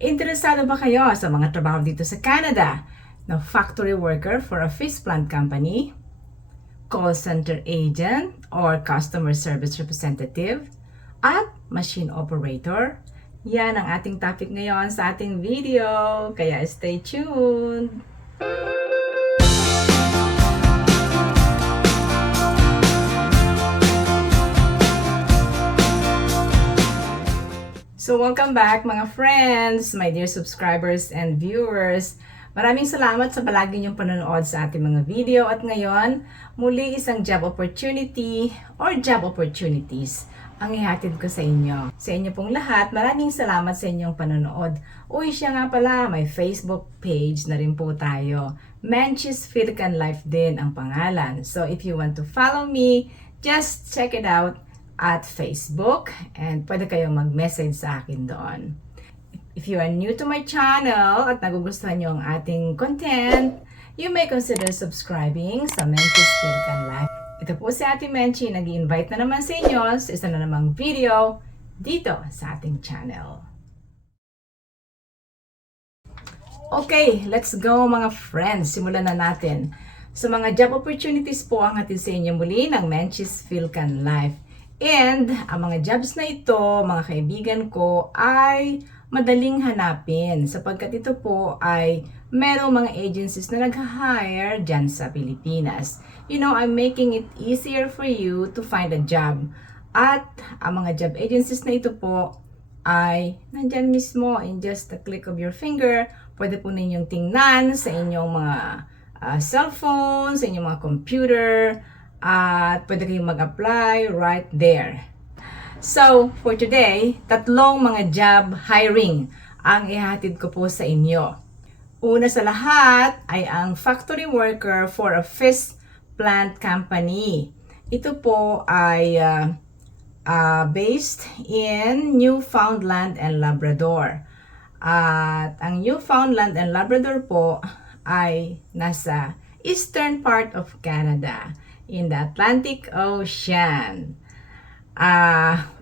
Interesado ba kayo sa mga trabaho dito sa Canada na factory worker for a fish plant company, call center agent or customer service representative, at machine operator? Yan ang ating topic ngayon sa ating video, kaya stay tuned! So welcome back mga friends, my dear subscribers and viewers. Maraming salamat sa palagi niyong panonood sa ating mga video at ngayon, muli isang job opportunity or job opportunities ang ihatid ko sa inyo. Sa inyo pong lahat, maraming salamat sa inyong panonood. Uy, siya nga pala, may Facebook page na rin po tayo. Manchis Fil-Can Life din ang pangalan. So if you want to follow me, just check it out at Facebook and pwede kayong mag-message sa akin doon. If you are new to my channel at nagugustuhan nyo ang ating content, you may consider subscribing sa Manchis Fil-Can Life. Ito po si Ate Menchi, nag-i-invite na naman sa inyo sa isa na namang video dito sa ating channel. Okay, let's go mga friends. Simulan na natin. Sa mga job opportunities po ang hatid sa inyo muli ng Manchis Fil-Can Life. And ang mga jobs na ito, mga kaibigan ko, ay madaling hanapin sapagkat ito po ay merong mga agencies na nag-hire dyan sa Pilipinas. You know, I'm making it easier for you to find a job. At ang mga job agencies na ito po ay nandyan mismo in just a click of your finger. Pwede po ninyong tingnan sa inyong mga cellphone, sa inyong mga computer, at pwede kayong mag-apply right there. So, for today, tatlong mga job hiring ang ihatid ko po sa inyo. Una sa lahat ay ang factory worker for a fish plant company. Ito po ay based in Newfoundland and Labrador. At ang Newfoundland and Labrador po ay nasa eastern part of Canada, in the Atlantic Ocean.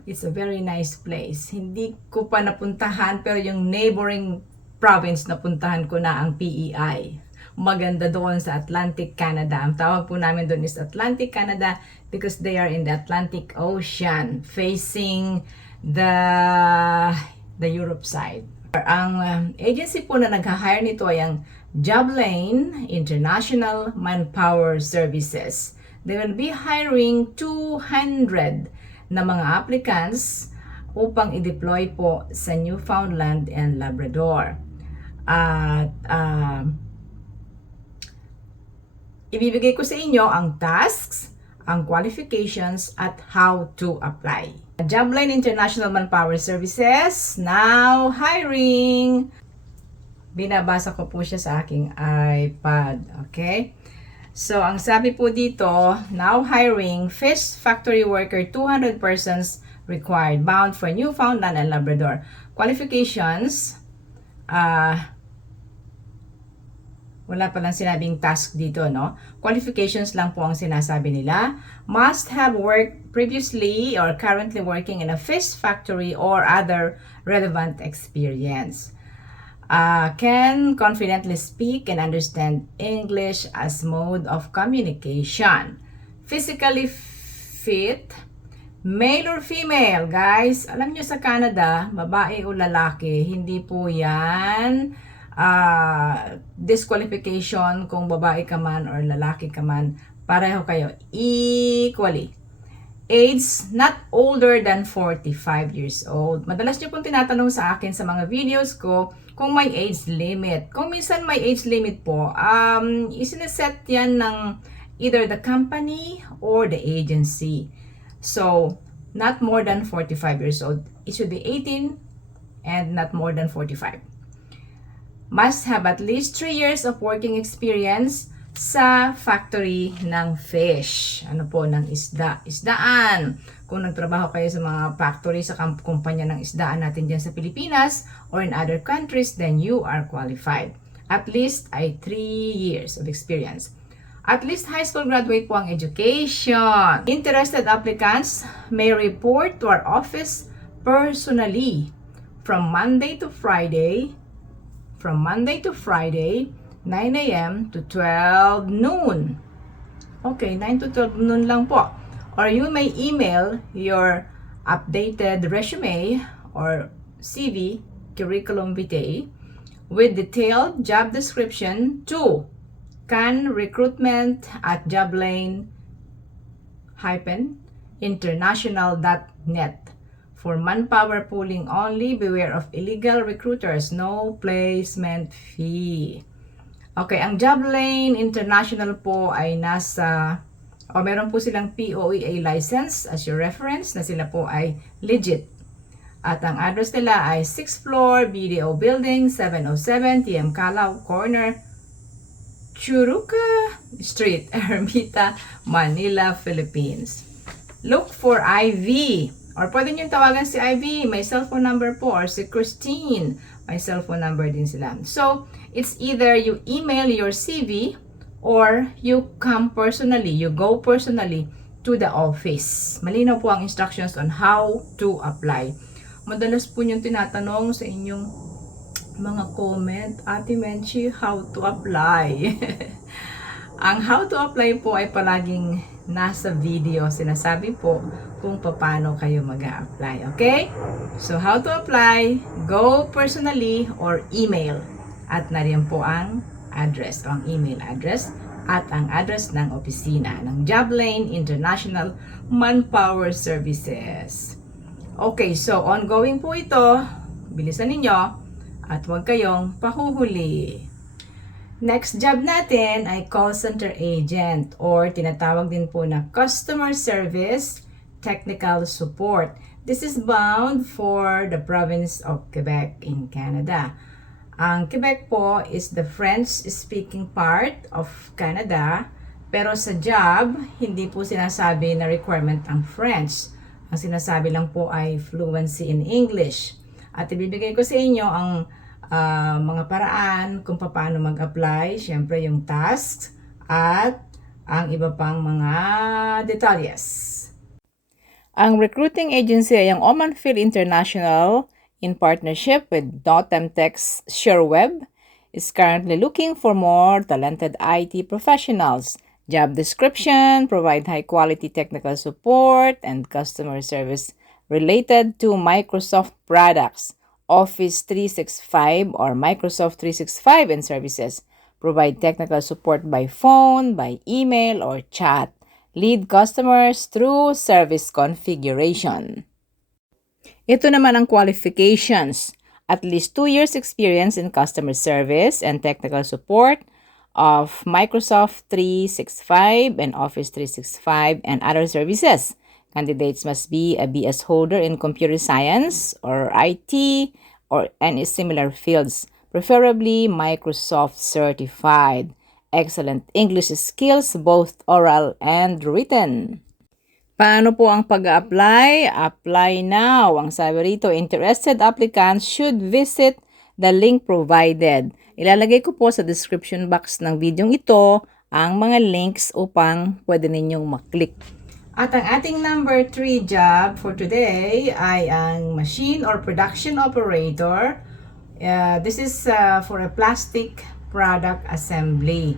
It's a very nice place. Hindi ko pa napuntahan, pero yung neighboring province napuntahan ko na ang PEI. Maganda doon sa Atlantic Canada. Ang tawag po namin doon is Atlantic Canada because they are in the Atlantic Ocean facing the Europe side. Ang agency po na nag-hire nito ay ang Joblane International Manpower Services. They will be hiring 200 na mga applicants upang i-deploy po sa Newfoundland and Labrador. At ibibigay ko sa inyo ang tasks, ang qualifications, at how to apply. Joblane International Manpower Services, now hiring. Binabasa ko po siya sa aking iPad. Okay? So, ang sabi po dito, now hiring fish factory worker, 200 persons required, bound for Newfoundland and Labrador. Qualifications, wala palang sinabing task dito, no? Qualifications lang po ang sinasabi nila. Must have worked previously or currently working in a fish factory or other relevant experience. Can confidently speak and understand English as mode of communication. Physically fit, male or female, guys. Alam nyo sa Canada, babae o lalaki, hindi po yan disqualification kung babae ka man or lalaki ka man. Pareho kayo, equally. Age, not older than 45 years old. Madalas nyo pong tinatanong sa akin sa mga videos ko kung may age limit. Kung minsan may age limit po, isineset yan ng either the company or the agency. So, not more than 45 years old. It should be 18 and not more than 45. Must have at least 3 years of working experience sa factory ng fish. Ano po, ng isda. Isdaan. Kung nagtrabaho kayo sa mga factory sa kumpanya ng isdaan natin dyan sa Pilipinas or in other countries, then you are qualified. At least ay 3 years of experience. At least high school graduate po ang education. Interested applicants may report to our office personally from Monday to Friday, 9 a.m. to 12 noon. Okay, 9 to 12 noon lang po. Or you may email your updated resume or CV, curriculum vitae, with detailed job description to canrecruitment@joblane-international.net. For manpower pooling only, beware of illegal recruiters, no placement fee. Okay, ang Joblane International po ay meron po silang POEA license as your reference na sila po ay legit. At ang address nila ay 6th floor, BDO Building, 707 TM Calao Corner, Churuca Street, Ermita, Manila, Philippines. Look for Ivy. Or pwede nyo tawagan si Ivy. May cellphone number po. Or si Christine. May cellphone number din sila. So, it's either you email your CV or you come personally. You go personally to the office. Malinaw po ang instructions on how to apply. Madalas po yung tinatanong sa inyong mga comment, Ate Menchi, how to apply? Ang how to apply po ay palaging nasa video. Sinasabi po kung paano kayo mag-a-apply. Okay? So, how to apply? Go personally or email. At nariyan po ang address o ang email address at ang address ng opisina ng Joblane International Manpower Services. Okay, so ongoing po ito. Bilisan ninyo at huwag kayong pahuhuli. Next job natin ay call center agent or tinatawag din po na customer service technical support. This is bound for the province of Quebec in Canada. Ang Quebec po is the French-speaking part of Canada, pero sa job, hindi po sinasabi na requirement ang French. Ang sinasabi lang po ay fluency in English. At ibibigay ko sa inyo ang mga paraan kung paano mag-apply, syempre yung tasks at ang iba pang mga detalyes. Ang recruiting agency ay ang Omanfil International in partnership with Notemtex SureWeb is currently looking for more talented IT professionals. Job description: provide high-quality technical support and customer service related to Microsoft products, Office 365 or Microsoft 365 and services. Provide technical support by phone, by email, or chat. Lead customers through service configuration. Ito naman ang qualifications. At least 2 years experience in customer service and technical support of Microsoft 365 and Office 365 and other services. Candidates must be a BS holder in computer science or IT or any similar fields, preferably Microsoft certified. Excellent English skills, both oral and written. Paano po ang pag-apply? Apply now. Ang sabi rito, interested applicants should visit the link provided. Ilalagay ko po sa description box ng video ito ang mga links upang pwede ninyong maklik. At ang ating number 3 job for today ay ang machine or production operator. This is for a plastic product assembly.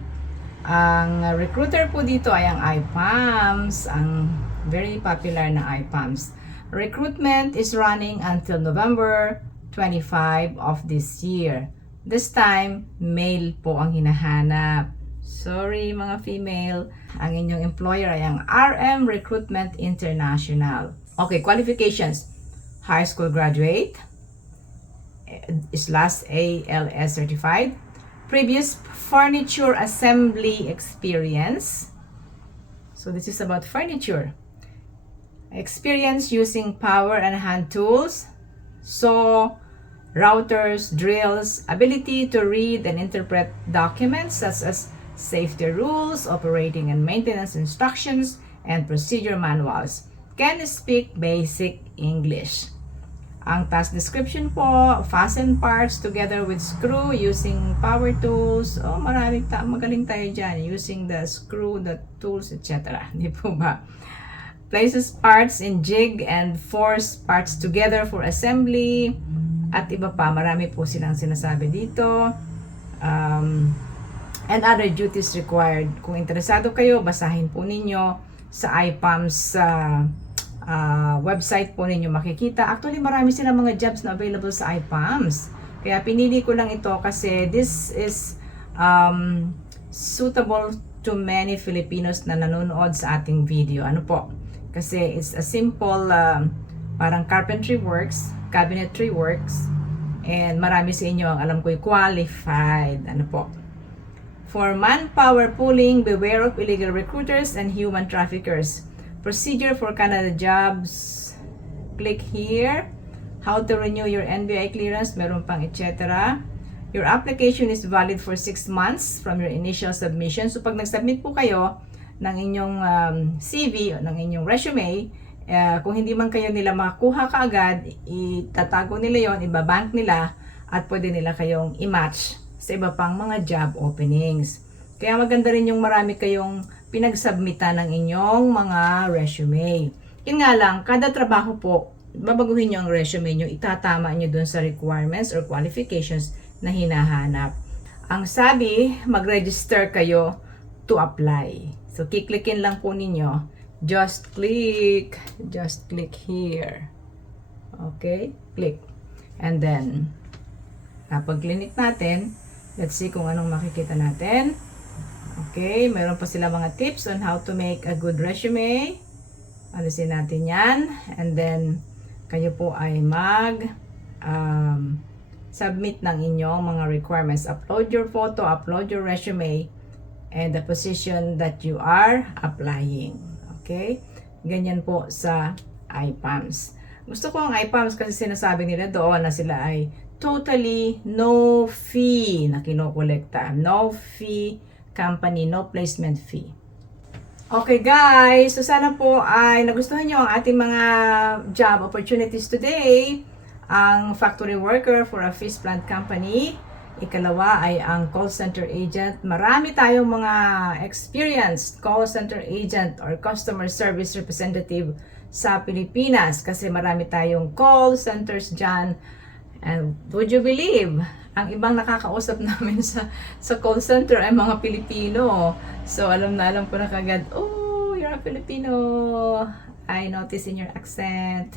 Ang recruiter po dito ay ang IPAMS, ang very popular na IPAMS. Recruitment is running until November 25 of this year. This time, male po ang hinahanap. Sorry mga female, ang inyong employer ay ang RM Recruitment International. Okay, qualifications. High school graduate, /ALS certified, previous furniture assembly experience. So this is about furniture. Experience using power and hand tools, saw, routers, drills, ability to read and interpret documents such as safety rules, operating and maintenance instructions, and procedure manuals. Can speak basic English. Ang task description po, fasten parts together with screw using power tools. Magaling tayo dyan. Using the screw, the tools, etc. Di po ba? Places parts in jig and force parts together for assembly. at iba pa. Marami po silang sinasabi dito. And other duties required. Kung interesado kayo, basahin po ninyo sa IPAM's website po ninyo makikita. Actually, marami silang mga jobs na available sa IPAM's. Kaya pinili ko lang ito kasi this is suitable to many Filipinos na nanonood sa ating video. Ano po? Kasi it's a simple parang carpentry works, cabinetry works, and marami sa inyo ang alam ko'y qualified. Ano po? For manpower pooling, beware of illegal recruiters and human traffickers. Procedure for Canada jobs. Click here. How to renew your NBI clearance. Meron pang etc. Your application is valid for 6 months from your initial submission. So pag nag-submit po kayo ng inyong CV o ng inyong resume, kung hindi man kayo nila makuha kaagad, itatago nila yon, ibabank nila, at pwede nila kayong i-match sa iba pang mga job openings. Kaya maganda rin yung marami kayong pinagsubmitan ng inyong mga resume. Yun nga lang, kada trabaho po, babaguhin nyo ang resume nyo, itatama nyo dun sa requirements or qualifications na hinahanap. Ang sabi, mag-register kayo to apply. So, kiklikin lang po ninyo. Just click here. Okay? Click. And then, pag-click natin, let's see kung anong makikita natin. Okay, mayroon pa sila mga tips on how to make a good resume. Alisin natin yan. And then, kayo po ay submit ng inyong mga requirements. Upload your photo, upload your resume, and the position that you are applying. Okay? Ganyan po sa IPAMS. Gusto ko ang IPAMS kasi sinasabi nila doon na sila ay totally no fee na kinokolekta. No fee company, no placement fee. Okay guys, so sana po ay nagustuhan nyo ang ating mga job opportunities today. Ang factory worker for a fish plant company. Ikalawa ay ang call center agent. Marami tayong mga experienced call center agent or customer service representative sa Pilipinas kasi marami tayong call centers dyan. And would you believe, ang ibang nakakausap namin sa call center ay mga Pilipino. So alam ko na kagad, oh, you're a Filipino. I notice in your accent.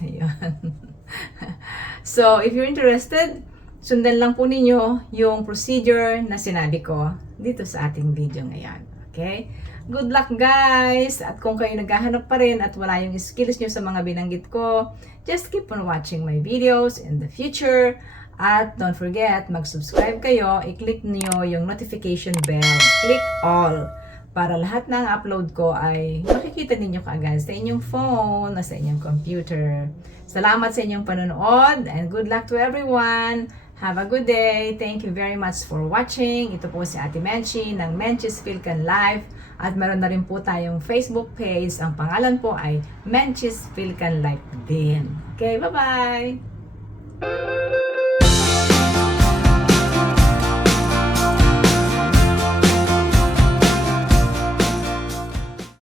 So if you're interested, sundan lang po ninyo yung procedure na sinabi ko dito sa ating video ngayon. Okay? Good luck guys! At kung kayo naghahanap pa rin at wala yung skills nyo sa mga binanggit ko, just keep on watching my videos in the future. At don't forget, mag-subscribe kayo, i-click nyo yung notification bell. Click all para lahat ng upload ko ay makikita ninyo kaagad sa inyong phone o sa inyong computer. Salamat sa inyong panonood and good luck to everyone! Have a good day! Thank you very much for watching. Ito po si Ate Menchi ng Menchi's Fil-Can Live at meron na rin po tayong Facebook page. Ang pangalan po ay Menchi's Fil-Can Live din. Okay, bye-bye!